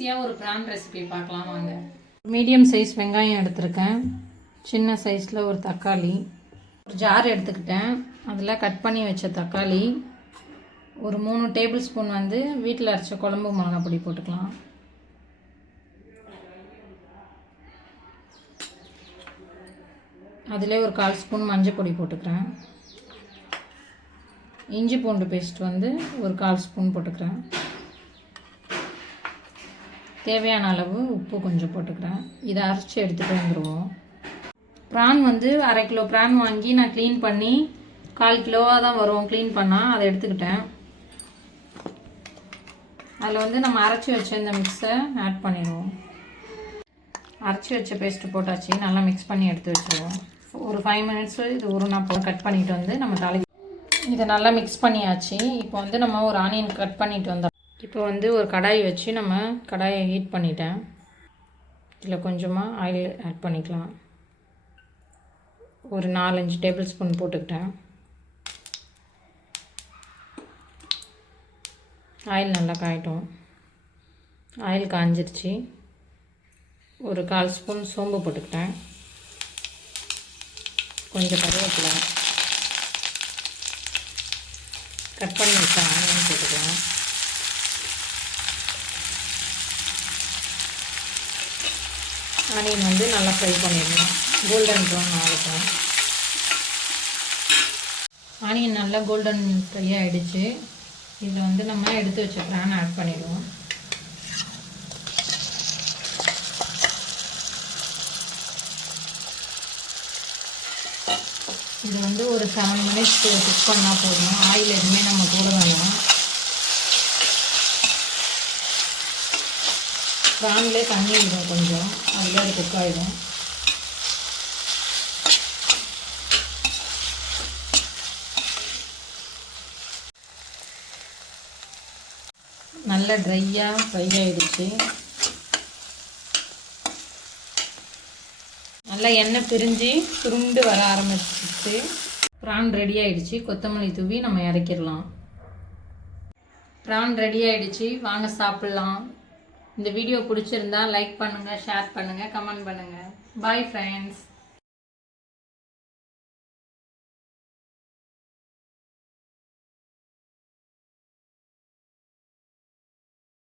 ஈஸியாக ஒரு PRAN recipe பார்க்கலாம் வாங்க. மீடியம் சைஸ் வெங்காயம் எடுத்திருக்கேன். சின்ன சைஸில் ஒரு தக்காளி, ஒரு ஜார் எடுத்துக்கிட்டேன். அதில் கட் பண்ணி வச்ச தக்காளி, ஒரு 3 டேபிள் ஸ்பூன் வந்து வீட்டில் அரைச்ச குழம்பு மிளகாய் பொடி போட்டுக்கலாம். அதிலே ஒரு 1/4 ஸ்பூன் மஞ்சள் பொடி போட்டுக்கிறேன். இஞ்சி பூண்டு பேஸ்ட் வந்து ஒரு 1/4 ஸ்பூன் போட்டுக்கிறேன். தேவையான அளவு உப்பு கொஞ்சம் போட்டுக்கிறேன். இதை அரைச்சி எடுத்துகிட்டு வந்துடுவோம். ப்ரான் வந்து 1/2 கிலோ ப்ரான் வாங்கி நான் க்ளீன் பண்ணி 1/4 கிலோவாக தான் வரும் க்ளீன் பண்ணால், அதை எடுத்துக்கிட்டேன். அதில் வந்து நம்ம அரைச்சி வச்ச இந்த மிக்ஸை ஆட் பண்ணிடுவோம். அரைச்சி வச்ச பேஸ்ட்டு போட்டாச்சு. நல்லா மிக்ஸ் பண்ணி எடுத்து வச்சுருவோம். ஒரு 5 மினிட்ஸு இது நான் கட் பண்ணிவிட்டு வந்து நம்ம இதை நல்லா மிக்ஸ் பண்ணியாச்சு. இப்போ வந்து நம்ம ஒரு ஆனியன் கட் பண்ணிட்டு வந்தோம். இப்போ வந்து ஒரு கடாய் வச்சு நம்ம கடாயை ஹீட் பண்ணிட்டேன். இதில் கொஞ்சமாக ஆயில் ஆட் பண்ணிக்கலாம். ஒரு 4-5 டேபிள் ஸ்பூன் போட்டுக்கிட்டேன். ஆயில் நல்லா காயட்டும். ஆயில் காஞ்சிருச்சு. ஒரு 1/4 ஸ்பூன் சோம்பு போட்டுக்கிட்டேன். கொஞ்சம் கருவேப்பிலை, கட் பண்ணி வச்ச ஆனியன் போட்டுக்கலாம். ஆனியன் வந்து நல்லா ஃப்ரை பண்ணிடணும். கோல்டன் ப்ரௌன் ஆகட்டும். ஆனியன் நல்லா கோல்டன் ஃப்ரை ஆகிடுச்சு. இதில் வந்து நம்ம எடுத்து வச்ச ப்ரான் ஆட் பண்ணிடுவோம். இது வந்து ஒரு 7 மினிட்ஸ் குக் பண்ணால் போதும். ஆயில் எதுவுமே நம்ம போட வேண்டாம். ப்ரான்லேயே தண்ணி விடும் கொஞ்சம், அதில் அது குக் ஆகிடும். நல்லா ட்ரையாக ஃப்ரை ஆகிடுச்சு. நல்லா எண்ணெய் பிரிஞ்சு சுருண்டு வர ஆரம்பிச்சிச்சு. ப்ரான் ரெடி ஆகிடுச்சு. கொத்தமல்லி தூவி நம்ம இறக்கிடலாம். ப்ரான் ரெடி ஆகிடுச்சு. வாங்க சாப்பிட்லாம். இந்த வீடியோ பிடிச்சிருந்தா லைக் பண்ணுங்கள், ஷேர் பண்ணுங்கள், கமெண்ட் பண்ணுங்கள். Bye friends.